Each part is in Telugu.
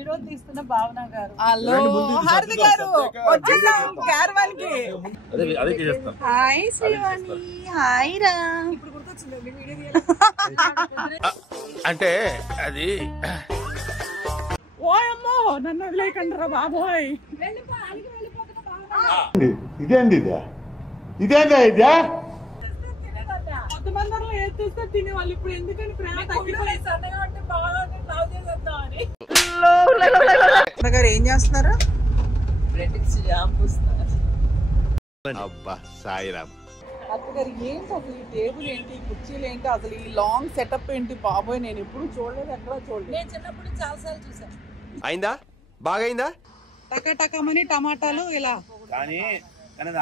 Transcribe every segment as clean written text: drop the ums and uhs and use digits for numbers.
వీడియో తీస్తున్న భావన గారు. హలో హార్దిక్ గారు, వచ్చేసాం క్యారవాన్ కి. హాయ్ శ్రీవాణి. హాయ్ రా. ఇప్పుడు గుర్తొచ్చింది వీడియో అంటే అది. ఓయమ్మో నన్ను వదిలేకండి రా బాబోయ్. ఇదేంది ఇదేందా ఇదే కొంతమంది ఏది తీస్తే తినేవాళ్ళు. ఇప్పుడు ఎందుకని ప్రేమ తగ్గిపోయి ఏం చేస్తున్నారు? జామ్ పూస్తున్నారు. అబ్బా సాయిరామ్. అత్తగారు ఏంటి అసలు ఈ టేబుల్ ఏంటి, ఈ కుర్చీలు ఏంటి, అసలు ఈ లాంగ్ సెటప్ ఏంటి బాబోయ్, నేను ఎప్పుడు చూడలేదు, ఎక్కడ చూడలేదు. నేను చిన్నప్పుడు చాలా సార్లు చూసాను. అయిందా బాగైందా? టకటకమని టమాటాలు ఇలా. కానీ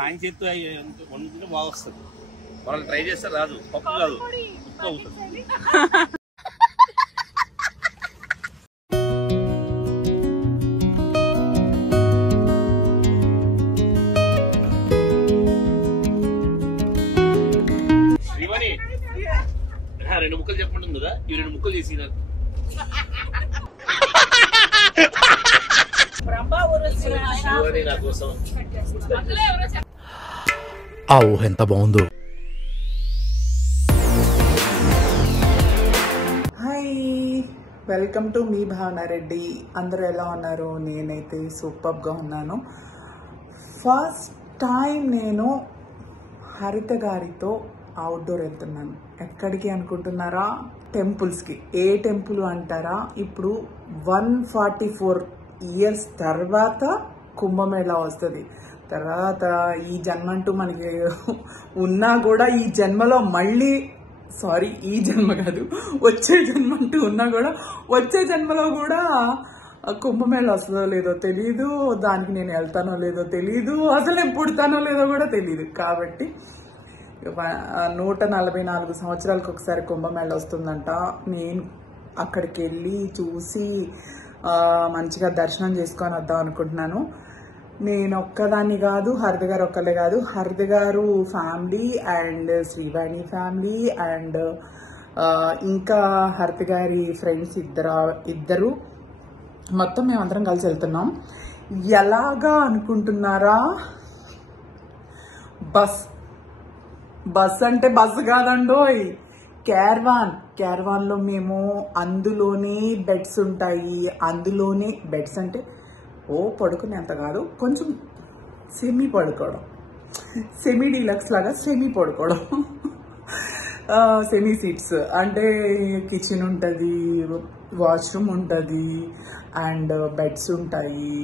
ఆయన చేత్తు వండుకుంటే బాగా వస్తుంది. వాళ్ళు ట్రై చేస్తే రాదు, పప్పు కాదు ఉప్పు అవుతుంది. శ్రీవాణి 2 ముక్కలు చెప్పండి కదా, ఇవి 2 ముక్కలు చేసి నా కోసం. ఆ ఊహ ఎంత బాగుందో. హాయ్, వెల్కమ్ టు మీ భావన రెడ్డి. అందరూ ఎలా ఉన్నారు? నేనైతే సూపర్గా ఉన్నాను. ఫస్ట్ టైం నేను హరిత గారితో అవుట్డోర్ వెళ్తున్నాను. ఎక్కడికి అనుకుంటున్నారా? టెంపుల్స్కి. ఏ టెంపుల్ అంటారా? ఇప్పుడు 144 ఇయర్స్ తర్వాత కుంభమేళా వస్తుంది. తర్వాత ఈ జన్మ అంటూ మనకి ఉన్నా కూడా ఈ జన్మలో మళ్ళీ ఈ జన్మ కాదు, వచ్చే జన్మ అంటూ ఉన్నా కూడా వచ్చే జన్మలో కూడా కుంభమేళా వస్తుందో లేదో తెలీదు, దానికి నేను వెళ్తానో లేదో తెలీదు, అసలు నేను పుడతానో లేదో కూడా తెలీదు. కాబట్టి 144 సంవత్సరాలకు ఒకసారి కుంభమేళా వస్తుందంట. నేను అక్కడికి వెళ్ళి చూసి మంచిగా దర్శనం చేసుకొని వద్దాం అనుకుంటున్నాను. నేను ఒక్కదాన్ని కాదు, హరిత గారు ఒక్కలే కాదు, హరిత గారు family and Srivani family and ఇంకా హరిత గారి ఫ్రెండ్స్ ఇద్దరు మొత్తం మేమందరం కలిసి వెళ్తున్నాం. ఎలాగా అనుకుంటున్నారా? బస్ అంటే బస్సు కాదండోయ్, క్యారవాన్ లో మేము అందులోనే బెడ్స్ ఉంటాయి. అందులోనే బెడ్స్ అంటే పడుకునేంత కాదు, కొంచెం సెమీ పడుకోవడం, సెమీ డీలక్స్ లాగా సెమీ పడుకోవడం, సెమీ సీట్స్ అంటే కిచెన్ ఉంటుంది, వాష్రూమ్ ఉంటుంది అండ్ బెడ్స్ ఉంటాయి.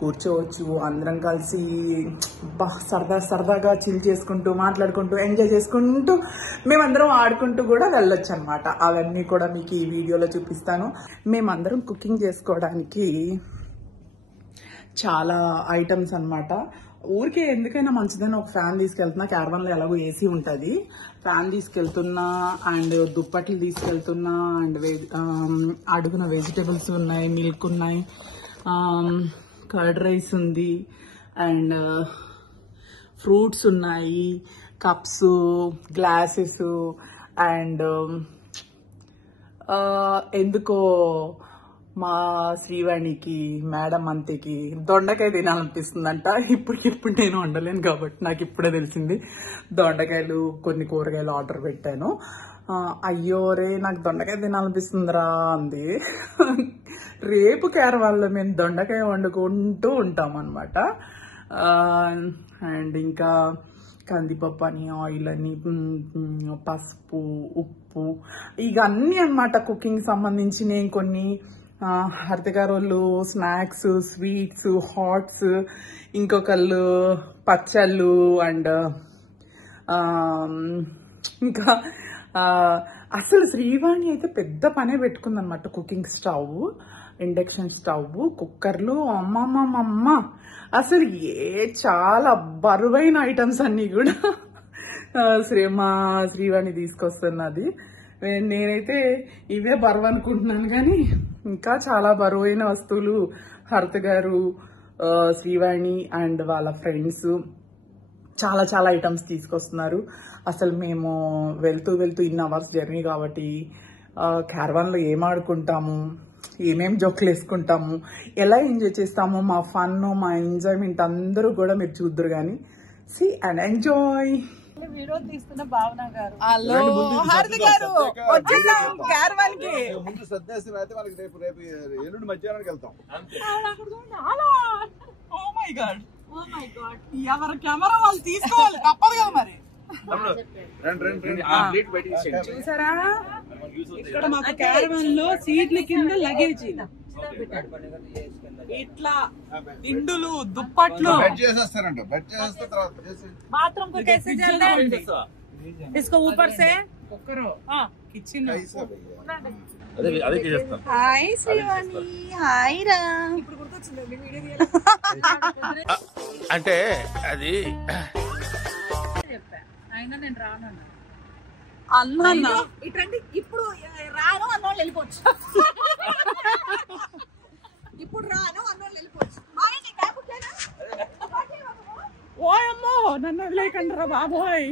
కూర్చోవచ్చు, అందరం కలిసి సరదాగా చిల్ చేసుకుంటూ మాట్లాడుకుంటూ ఎంజాయ్ చేసుకుంటూ మేమందరం ఆడుకుంటూ కూడా వెళ్ళొచ్చు అనమాట. అవన్నీ కూడా మీకు ఈ వీడియోలో చూపిస్తాను. మేమందరం కుకింగ్ చేసుకోవడానికి చాలా ఐటమ్స్ అనమాట. ఊరికే ఎందుకైనా మంచిదని ఒక ఫ్యాన్ తీసుకెళ్తున్నా. క్యారవాన్లో ఎలాగో ఏసీ ఉంటుంది. ఫ్యాన్ తీసుకెళ్తున్నా అండ్ దుప్పట్లు తీసుకెళ్తున్నా అండ్ అడుగున వెజిటేబుల్స్ ఉన్నాయి, మిల్క్ ఉన్నాయి, కర్డ్ రైస్ ఉంది అండ్ ఫ్రూట్స్ ఉన్నాయి, కప్స్, గ్లాసెస్ అండ్ ఎందుకో మా శ్రీవాణికి మేడం అంతేకి దొండకాయ తినాలనిపిస్తుందంట. ఇప్పుడు నేను వండలేను కాబట్టి నాకు ఇప్పుడే తెలిసింది. దొండకాయలు కొన్ని కూరగాయలు ఆర్డర్ పెట్టాను. అయ్యో రే నాకు దొండకాయ తినాలనిపిస్తుందిరా అంది. రేపు క్యారవాన్లో మేము దొండకాయ వండుకుంటూ ఉంటాం అనమాట. అండ్ ఇంకా కందిపప్పు అని, ఆయిల్ అని, పసుపు, ఉప్పు, ఇక అన్నీ అనమాట కుకింగ్ సంబంధించి. నేను కొన్ని హరిత గారు వాళ్ళు స్నాక్స్, స్వీట్స్, హాట్స్, ఇంకొకళ్ళు పచ్చళ్ళు అండ్ ఇంకా అసలు శ్రీవాణి అయితే పెద్ద పనే పెట్టుకుందనమాట. కుకింగ్ స్టవ్, ఇండక్షన్ స్టవ్, కుక్కర్లు, అమ్మమ్మమ్మ అసలు చాలా బరువైన ఐటమ్స్ అన్ని కూడా మా శ్రీవాణి తీసుకొస్తున్నది. నేనైతే ఇవే బరువు అనుకుంటున్నాను కానీ ఇంకా చాలా బరువైన వస్తువులు హరిత గారు, శ్రీవాణి అండ్ వాళ్ళ ఫ్రెండ్స్ చాలా చాలా ఐటమ్స్ తీసుకొస్తున్నారు. అసలు మేము వెళ్తూ ఇన్ అవర్స్ జర్నీ కాబట్టి క్యారవాన్లో ఏం ఆడుకుంటాము, ఏమేం జోకులు వేసుకుంటాము, ఎలా ఎంజాయ్ చేస్తాము, మా ఫన్ మా ఎంజాయ్మెంట్ అందరూ కూడా మీరు చూద్దరు కానీ సీ అండ్ ఎంజాయ్. వీడియో తీస్తున్న భావన గారు, హలో హార్దిక్ గారు, వచ్చేసాం క్యారవాన్ కి. ముందు సద్దేశం అయితే మనకి రేపు ఎల్లుండి మధ్యాహ్నానికి వెళ్తాం. ఓ మై గాడ్, ఎవరి కెమెరా వాళ్ళు తీసుకోవాలి, తప్పదు కదా మరి. చూసారా ఇక్కడ మాకు క్యారవాన్ లో సీట్ల కింద లగేజ్ ఇట్లా దిండులు దుప్పట్లు బెడ్ చేసేస్తారంట. బెడ్ చేసేస్తే తర్వాత बाथरूम को कैसे जाता है, इसको ऊपर से కిచెన్. అదే చేస్తాం. హాయ్ శ్రీవాణి, హాయ్ రా. ఇప్పుడు గుర్తొచ్చిందండి వీడియో అంటే అది చెప్పా, అయినా నేను రాను అన్నా ఇట్లాంటి ఇప్పుడు రాను అన్నోళ్ళు వెళ్ళిపోవచ్చు. ఇప్పుడు రాను అన్నోళ్ళు వెళ్ళిపోవచ్చు. ఓయమ్మో నన్ను వదిలేకండ్రా బాబోయ్.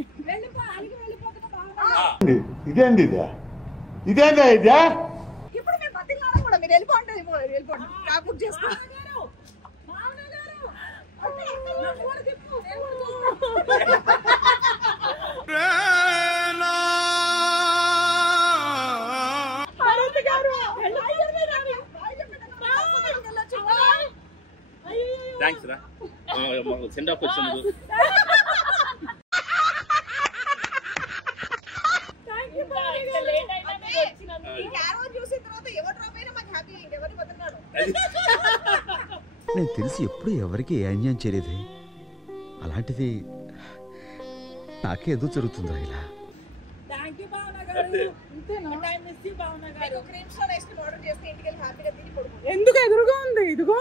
ఇదేంది ఇదేందా ఇదా? ఇప్పుడు మేము బతిలాడం కూడా మీరు వెళ్ళిపోండి, వెళ్ళిపోండి. క్యాబ్ బుక్ చేసుకో. థ్యాంక్స్ రా, సెండ్ ఆఫ్ వచ్చింది. నేను తెలిసి ఎప్పుడు ఎవరికి ఏ అన్యాయం చేయలేదు. అలాంటిది నాకే ఏదో జరుగుతుందా ఇలా? ఎందుకు ఎదురుగా ఉంది? ఇదిగో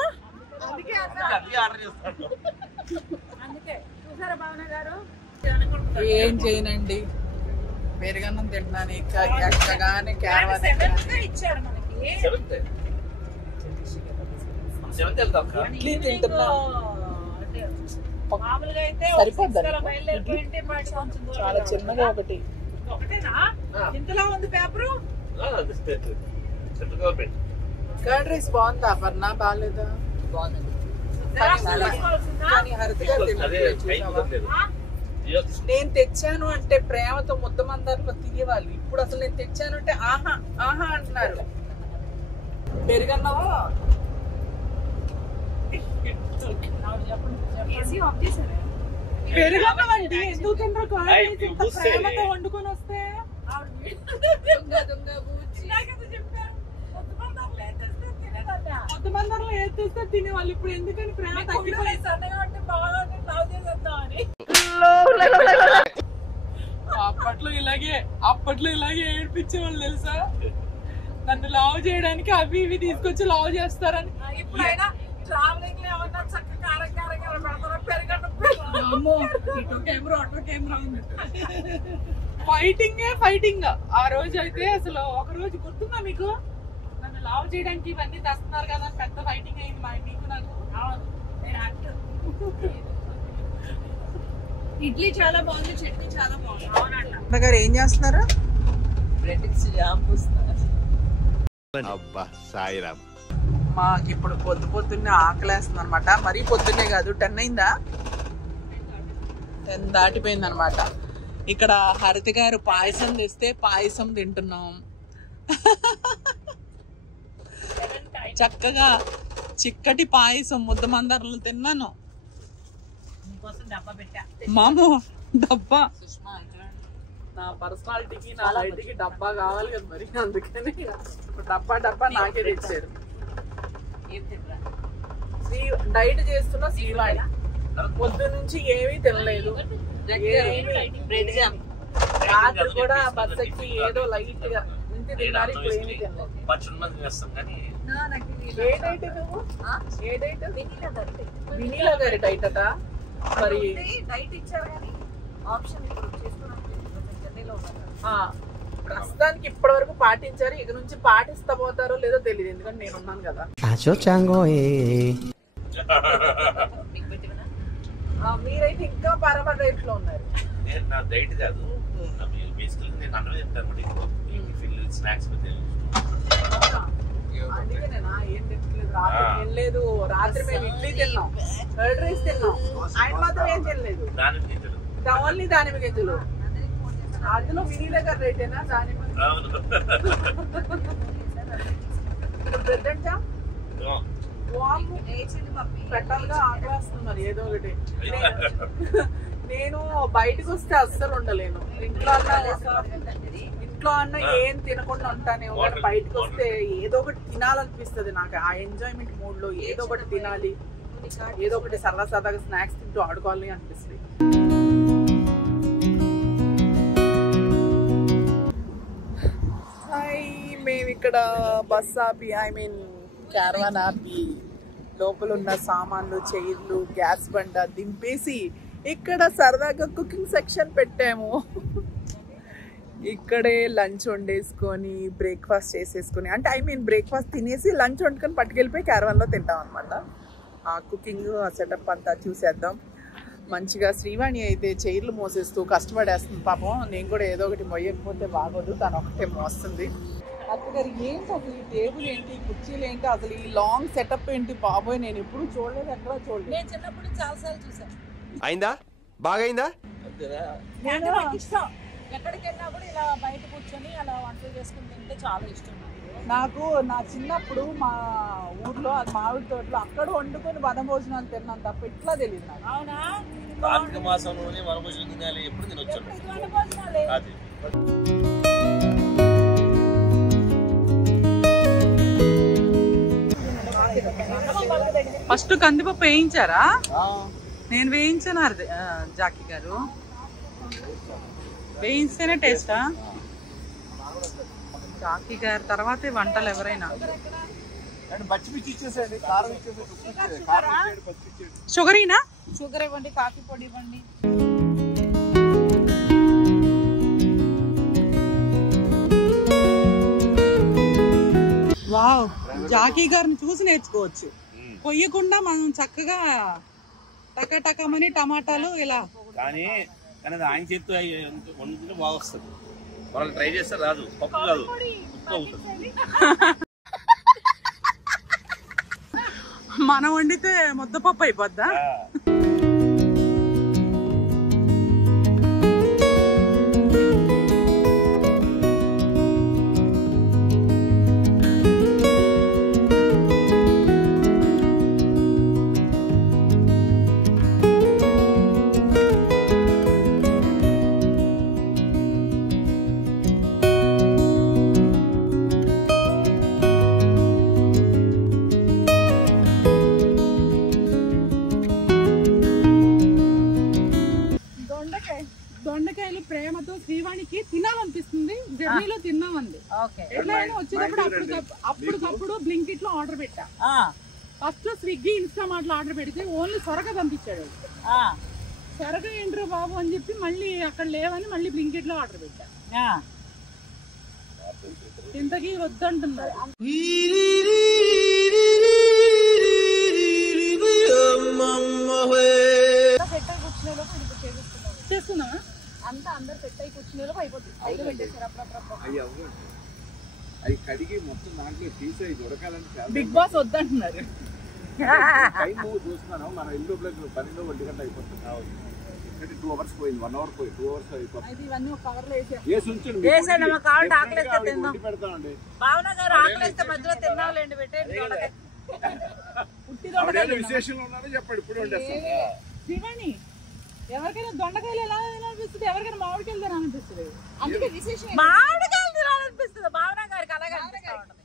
ఏం చేయనండి, పెరుగన్నం తింటున్నాను. ఎక్కగానే క్యారవాన్ ఇడ్లీ తింటున్నా. సరిపోద్ది, చాలా చిన్నగా ఒకటి. ఇంతలా ఉంది పేపరు. కర్డ్ రైస్ బాగుందా అపర్ణ? బాగాలేదా? కానీ హరిత గారు తినట్లేదు, చూసావా? నేను తెచ్చాను అంటే ప్రేమతో ముద్ద మందారంలో తినేవాళ్ళు. ఇప్పుడు అసలు నేను తెచ్చాను అంటే ఆహా ఆహా అంటున్నారు. పెరుగన్నావా? పెరుగన్నం అంటే ఎందుకు తింటారు? ప్రేమతో వండుకొని వస్తే కొత్త మందరంలో ఏది తినేవాళ్ళు. ఇప్పుడు ఎందుకని ప్రేమ తగ్గిపోయింది? అప్పట్లో ఇలాగే ఏడిపించేవాళ్ళు తెలుసా? నన్ను లావు చేయడానికి అవి ఇవి తీసుకొచ్చి లావు చేస్తారని. ట్రావెలింగ్ లో ఏమన్నా చక్కగా ఫైటింగ్. ఆ రోజు అయితే అసలు ఒక రోజు గుర్తుందా మీకు? నన్ను లావ్ చేయడానికి ఇవన్నీ తెస్తున్నారు కదా, పెద్ద ఫైటింగ్ అయింది మా మీకు నాకు. ఇడ్లీ చాలా బాగుంది, చట్నీ చాలా బాగుంది. గారు ఏం చేస్తున్నారు? అబ్బా సాయిరామ్. మాకు ఇప్పుడు పొద్దున్నే ఆకలేస్తుంది అనమాట. మరీ పొద్దున్నే కాదు, 10 అయిందా? 10 దాటిపోయింది అనమాట. ఇక్కడ హరిత గారు పాయసం తెస్తే పాయసం తింటున్నాం. చక్కగా చిక్కటి పాయసం ముద్ద మందారంలో తిన్నాను. మామూ డబ్బా, నా పర్సనాలిటీకి నా లైట్కి డబ్బా కావాలి కదా మరి, అందుకని డబ్బా నాకే తెచ్చారు. డైట్ చేస్తున్న శ్రీవాణి పొద్దు నుంచి ఏమీ తినలేదు. రాత్రి కూడా బస్ ఎక్కి ఏదో లైట్ గా ఇంటి తిన్నారు. ఇప్పుడు ఏమీ తినలేదు. ఏ డైట్ నువ్వు? ఏ డైట్? వినీలా గారి డైట్ అట. మరి డైట్ ఇచ్చారు కానీ ఆప్షన్ ప్రస్తుతానికి ఇప్పటి వరకు పాటించారు. ఇక నుంచి పాటిస్తా పోతారో లేదో తెలియదు, ఎందుకంటే నేను ఉన్నాను కదా. మీరైతే ఇంకా పరమ డైట్ లో ఉన్నారు. నా డైట్ కాదు, బేసికల్లీ నేను అన్నమే చెప్తాను. స్నాక్స్ అందుకేనా ఏం తినలేదు రాత్రి తినలేదు. రాత్రి మేము ఇడ్లీ తిన్నాం, కర్డ్ రైస్ తిన్నాం. ఆయన మాత్రం ఏం తినలేదు. ఓన్లీ దానిమ్మ గింజలు. అందులో మినీ దగ్గర రేటేనా దానిమ్మ? బ్రెడ్ అంటా పెట్టాలిగా ఆకలేస్తుంది మరి ఏదో ఒకటి. నేను బయటకు వస్తే అస్సలు ఉండలేను. ఇంట్లో అన్న ఏం తినకుండా ఉంటానేమో, కానీ బయటకు వస్తే ఏదో ఒకటి తినాలనిపిస్తుంది నాకు. ఆ ఎంజాయ్మెంట్ మూడ్ లో ఏదో ఒకటి తినాలి, ఏదో ఒకటి సరదాగా స్నాక్స్ తింటూ ఆడుకోవాలి అనిపిస్తుంది. మేము ఇక్కడ బస్ ఆపి, క్యారవాన్ ఆపి, లోపల ఉన్న సామాన్లు, చైర్లు, గ్యాస్ బండ దింపేసి ఇక్కడ సరదాగా కుకింగ్ సెక్షన్ పెట్టాము. ఇక్కడే లంచ్ వండేసుకొని బ్రేక్ఫాస్ట్ చేసేసుకొని, అంటే బ్రేక్ఫాస్ట్ తినేసి లంచ్ వండుకొని పట్టుకెళ్ళిపోయి క్యారవాన్లో తింటాం అనమాట. ఆ కుకింగ్ ఆ సెటప్ అంతా చూసేద్దాం. మంచిగా శ్రీవాణి అయితే చైర్లు మోసేస్తూ కష్టపడేస్తుంది పాపం. నేను కూడా ఏదో ఒకటి మొయ్యకపోతే బాగోదు, తను ఒకటే మోస్తుంది. అక్కగారు ఏంటి అసలు ఈ టేబుల్ ఏంటి, కుర్చీలు ఏంటి, అసలు ఈ లాంగ్ సెటప్ ఏంటి బాబోయ్, నేను ఎప్పుడు చూడలేదు, ఎక్కడ చూడలేదు. నేను చిన్నప్పుడు చాలాసార్లు చూసాను. అయిందా? బాగైందా? ఇష్టం. ఎక్కడికి వెళ్ళినా కూడా ఇలా బయట కూర్చొని అలా వంటలు చేసుకుని తింటే చాలా ఇష్టం నాకు. నా చిన్నప్పుడు మా ఊర్లో అది మామిడి తోటలో అక్కడ వండుకొని వనభోజనాలు తిన్నాను తప్ప ఇట్లా తెలియదు నాకు. అవునా? కార్తీక మాసంలోనే వనభోజనం తినాలి. ఎప్పుడు తినొచ్చు. ఫస్ట్ కందిపప్పు వేయించారా? నేను వేయించాను జాకీ గారు. వేయిస్తేనే టేస్టా? జాకీ గారు తర్వాతే వంటలు ఎవరైనా. షుగరీనా? షుగర్ ఇవ్వండి, కాఫీ పొడి ఇవ్వండి. వావ్, జాకీ గారిని చూసి నేర్చుకోవచ్చు. కొయ్యకుండా మనం చక్కగా టకటకమని టమాటాలు ఇలా. కానీ ఆయన చేత్తు వండుకుంటే బాగా వస్తుంది. వాళ్ళు ట్రై చేస్తే రాదు, పప్పు కాదు, ఉప్పు అవుతుంది. మనం వండితే ముద్దపప్పు అయిపోద్దా? దొండకాయలు ప్రేమతో శ్రీవాణికి తినాలనిపిస్తుంది. జర్నీలో తిన్నామంది. ఎట్లయినా వచ్చేటప్పుడు అప్పటికప్పుడు బ్లింకిట్ లో ఆర్డర్ పెట్టా. ఫస్ట్ స్విగ్గీ, ఇన్స్టామార్ట్ లో ఆర్డర్ పెడితే ఓన్లీ సొరక పంపించాడు. సొరక ఏంట్రో బాబు అని చెప్పి మళ్ళీ అక్కడ లేవని మళ్ళీ బ్లింకిట్ లో ఆర్డర్ పెట్టా. ఇంతకీ వద్దంటున్నారు. చేస్తున్నా అంతా అందరు పెట్టాయి కూర్చునే అయిపోతుంది. ఐదు పెట్టేసారు అప్పుడప్పుడు. అవి కడిగి మొత్తం దాంట్లో తీసేయి దొరకాలని బిగ్ బాస్ వద్దంటున్నారు. చూస్తున్నాను మన ఇల్లు పనిలో 1 గంట అయిపోతుంది. 2 hours పోయింది, 1 hour పోయి 2 hours అయిపోతుంది. ఇవన్నీ ఒక కవర్లో పెడతామండి. భావన గారు ఆకలిస్తే మధ్యలో తిన్నావులేండి, పెట్టేయండి. విశేషంలో ఉన్నారో చెప్పండి, ఇప్పుడు వండేస్తాను. శ్రీవాణి, ఎవరికైనా దొండకాయలు ఎలా అనిపిస్తుంది, ఎవరికైనా మామిడికాయలు తినాలనిపిస్తుంది. అందుకే విశేషం మామిడికాయలు తినాలనిపిస్తుంది భావన గారికి. అలాగే అనిపిస్తా ఉంటుంది.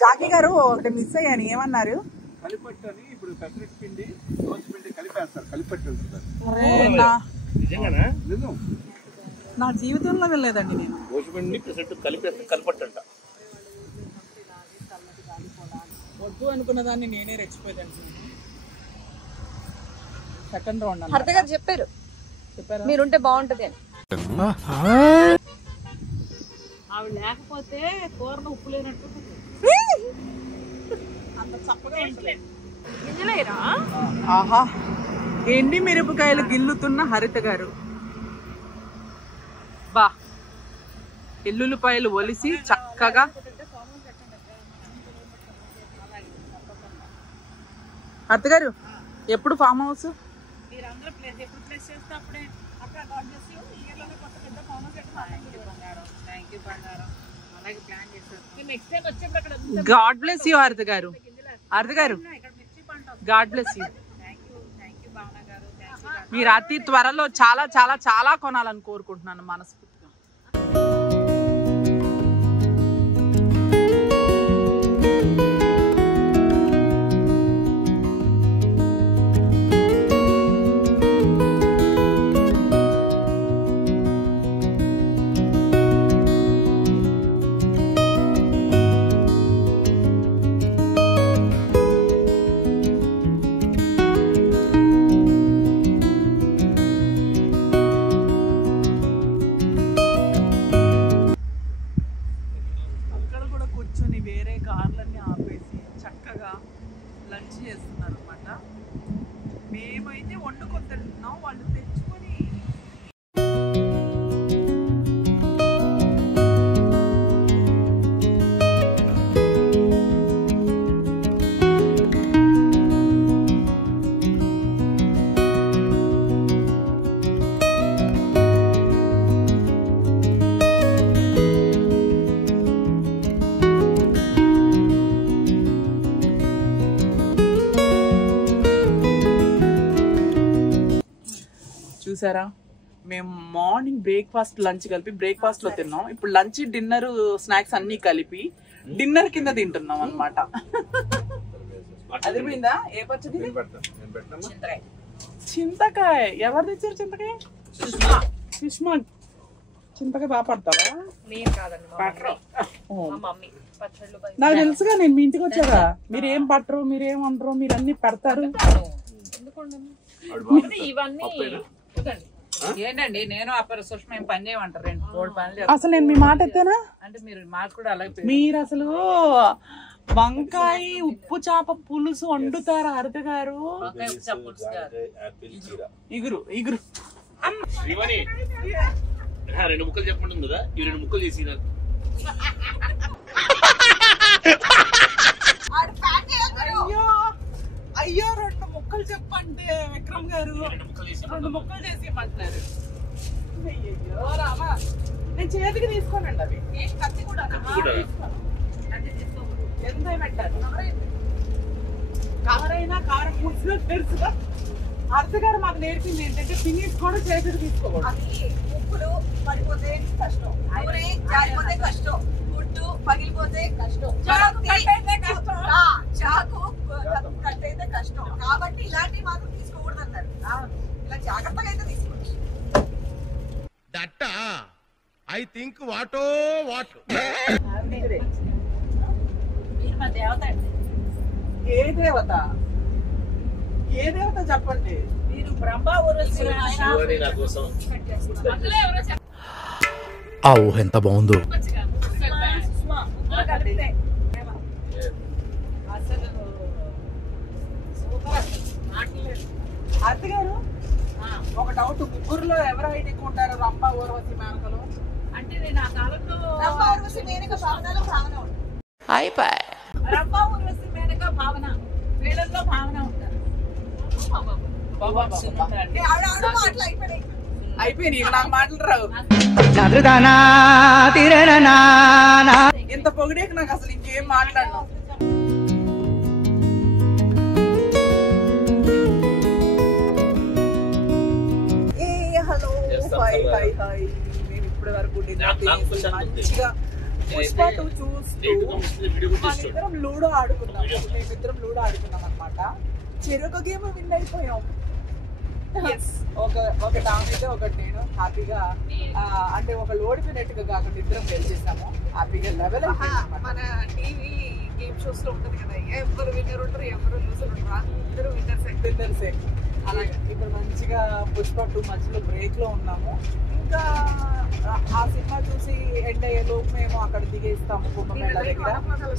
జాకీ గారు ఒకటి మిస్ అయ్యాను, ఏమన్నారు? కలిపట్టు అని ఇప్పుడు పెసరట్ పిండి, దోస పిండి కలిపేస్తారు. కలిపట్టు నా జీవితంలో వెళ్ళలేదండి నేను. దోస పిండి పెసరట్టు కలిపేస్తే కలిపట్టంట. వద్దు అనుకున్న దాన్ని నేనే రెచ్చిపోయేదాన్ని. సెకండ్ రౌండ్ భర్త గారు చెప్పారు మీరుంటే బాగుంటది అని. ఆవిడ లేకపోతే కూరలో ఉప్పు లేనట్టు అంత చప్పగా ఉంటుంది. గింజలేరా? ఆహా, ఎండి మిరపకాయలు గిల్లుతున్న హరిత గారు. బా, ఎల్లుల్లిపాయలు ఒలిసి చక్కగా. హరిత గారు ఎప్పుడు ఫామ్ హౌస్? మీరందరూ ఎప్పుడు ప్లేస్ చేస్తే అప్పుడే అక్కడ గాడ్ బ్లెస్ యూ. ఇయర్లోనే కొత్త పెద్ద ఫామ్ హౌస్ థ్యాంక్ యూ బంగారం. అలాగే ప్లాన్ చేస్తారు. నెక్స్ట్ టైం వచ్చేప్పుడు అక్కడ గాడ్ బ్లెస్ యూ హరిత గారు. హరిత గారు గాడ్ బ్లెస్ యూ. మీరు అతి త్వరలో చాలా చాలా చాలా కొనాలని కోరుకుంటున్నాను మనస్ఫూర్తిగా. వేరే కార్లన్నీ ఆపేసి చక్కగా లంచ్ చేస్తున్నారు అనమాట. మేమైతే వండుకొని తింటున్నాం, వాళ్ళు తెచ్చుకొని. చూసారా, మేము మార్నింగ్ బ్రేక్ఫాస్ట్ లంచ్ కలిపి బ్రేక్ఫాస్ట్ లో తిన్నాం. ఇప్పుడు లంచ్ డిన్నర్ స్నాక్స్ అన్ని కలిపి డిన్నర్ కింద తింటున్నాం అనమాట. అదిపోయిందా? ఏ పచ్చడి? చింతకాయ. ఎవరు తెచ్చారు చింతకాయ? సుష్మా. చింతకాయ బాగా పడతావా? నాకు తెలుసుగా, నేను మీ ఇంటికి వచ్చాగా. మీరేం పట్టరు, మీరేం వండరు, మీరు అన్ని పెడతారు. ఇవన్నీ ఏంటండి, నేను అప్పుడు సుష్మ ఏం పని చేయమంటారు? 2 పనులు. అసలు నేను మీ మాట ఎత్తానా? అంటే మీరు మాకు కూడా అలాగే. మీరు అసలు వంకాయ ఉప్పు చేప పులుసు వండుతారా హరిత గారు? ఇగురు ఇగురు. శ్రీవాణి 2 ముక్కలు చెప్పండి కదా, ఈ 2 ముక్కలు చేసి అయ్యో 2 ముక్కలు చెప్పంటే విక్రమ్ గారు 2 ముక్కలు చేసి ఇమ్మంటున్నారు. అయ్యో రామా, నేను చేతికి తీసుకోనండి అవి. కత్తి కూడా ఎంత పెట్టారు? కవరైనా కారం పూసిన తెలుసుగా. హరిత గారు మాకు నేర్పింది ఏంటంటే ఫినిష్ కూడా చేతికి తీసుకోకూడదు. ఉప్పులు పడిపోతే కష్టం, జారిపోతే కష్టం, గుడ్డు పగిలిపోతే కష్టం, చాకు కట్ అయితే కష్టం. కాబట్టి ఇలాంటివి మాత్రం తీసుకోకూడదు అన్నారు. ఇలా జాగ్రత్తగా అయితే తీసుకోండి. ఐ థింక్ వాటో వాట్. దేవత అండి. ఏ దేవత? ఏ దేవత చెప్పండి. మీరు బ్రహ్మ ఊర్వశి నా కోసం అందులో ఎవరో ఆ ఊహ ఎంత బాగుందో. కలిపితే అసలు సూపర్. హరిత గారు ఒక డౌట్, ముగ్గురులో ఎవరు హైట్ ఎక్కువ ఉంటారు? రంభ, ఊర్వశి, మేనకలు? అంటే నేను ఆ కాలంలో రంభ ఊర్వశి మేనక భావనలో భావన ఉంటుంది. రంభ ఊర్వశి మేనక భావన, వీళ్ళల్లో భావన ఉంటారు. ఆవిడ మాటలు అయిపోయినాయి. అయిపోయినాయి, ఇక నాకు మాటలు రావు. ఇంత పొగిడేక నాకు అసలు ఇంకేం మాట్లాడను. Hello, hi hi hi. నేను ఇప్పటి వరకు మంచిగా పుష్ప 2 చూస్తూ మేమిద్దరం లూడో ఆడుకున్నాం అనమాట. చెరొక గేమ్ విన్ అయిపోయాం. ఒక టామ్ అయితే ఒకటి నేను హ్యాపీగా, అంటే ఒక ఓడిపోయినట్టుగా కాకుండా ఇద్దరం గెలిచేసాము హ్యాపీగా. లెవెల్ మన టీవీ గేమ్ షోస్ లో ఉంటది కదా, ఎవరు విన్నర్ ఉంటారు ఎవరు లూజర్ ఉంటారు, అందరూ విన్నర్సే. అలాగే ఇప్పుడు మంచిగా పుష్ప 2 మధ్యలో బ్రేక్ లో ఉన్నాము. ఇంకా ఆ సినిమా చూసి ఎండ్ అయ్యేలోపు మేము అక్కడ దిగేస్తాము కుంభమేళా దగ్గర.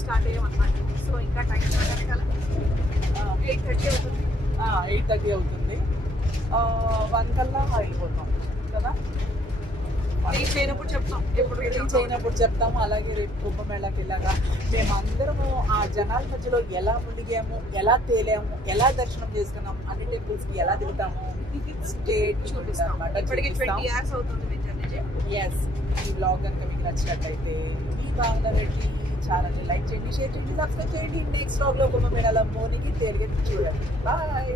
స్టార్ట్ అయ్యామన్నమాట. సో ఇంకా టైం 8:30 అవుతుంది. 8:30 అవుతుంది. 1 కల్లా వెళ్ళిపోతాం కదా. రీచ్ అయినప్పుడు చెప్తాం, ఎప్పుడు రీచ్ అయినప్పుడు చెప్తాము. అలాగే రేపు కుంభమేళాకి వెళ్ళాగా మేమందరము ఆ జనాల మధ్యలో ఎలా మునిగాము, ఎలా తేలాము, ఎలా దర్శనం చేసుకున్నాము, అన్ని టెంపుల్స్ కి ఎలా దిగుతాము స్టేట్ చూపిస్తాం అన్నమాట. ఇప్పటికి 20 hours అవుతుంది మేము జర్నీ చేయడం. ఎస్, ఈ బ్లాగ్ కనుక మీకు నచ్చినట్లయితే మీ భావన రెడ్డి ఛానల్ని లైక్ చేయండి, షేర్ చేయండి, సబ్స్క్రైబ్ చేయండి. నెక్స్ట్ బ్లాగ్ లో కుంభమేళాలో మోనికి తేలిగా చూడండి. బాయ్.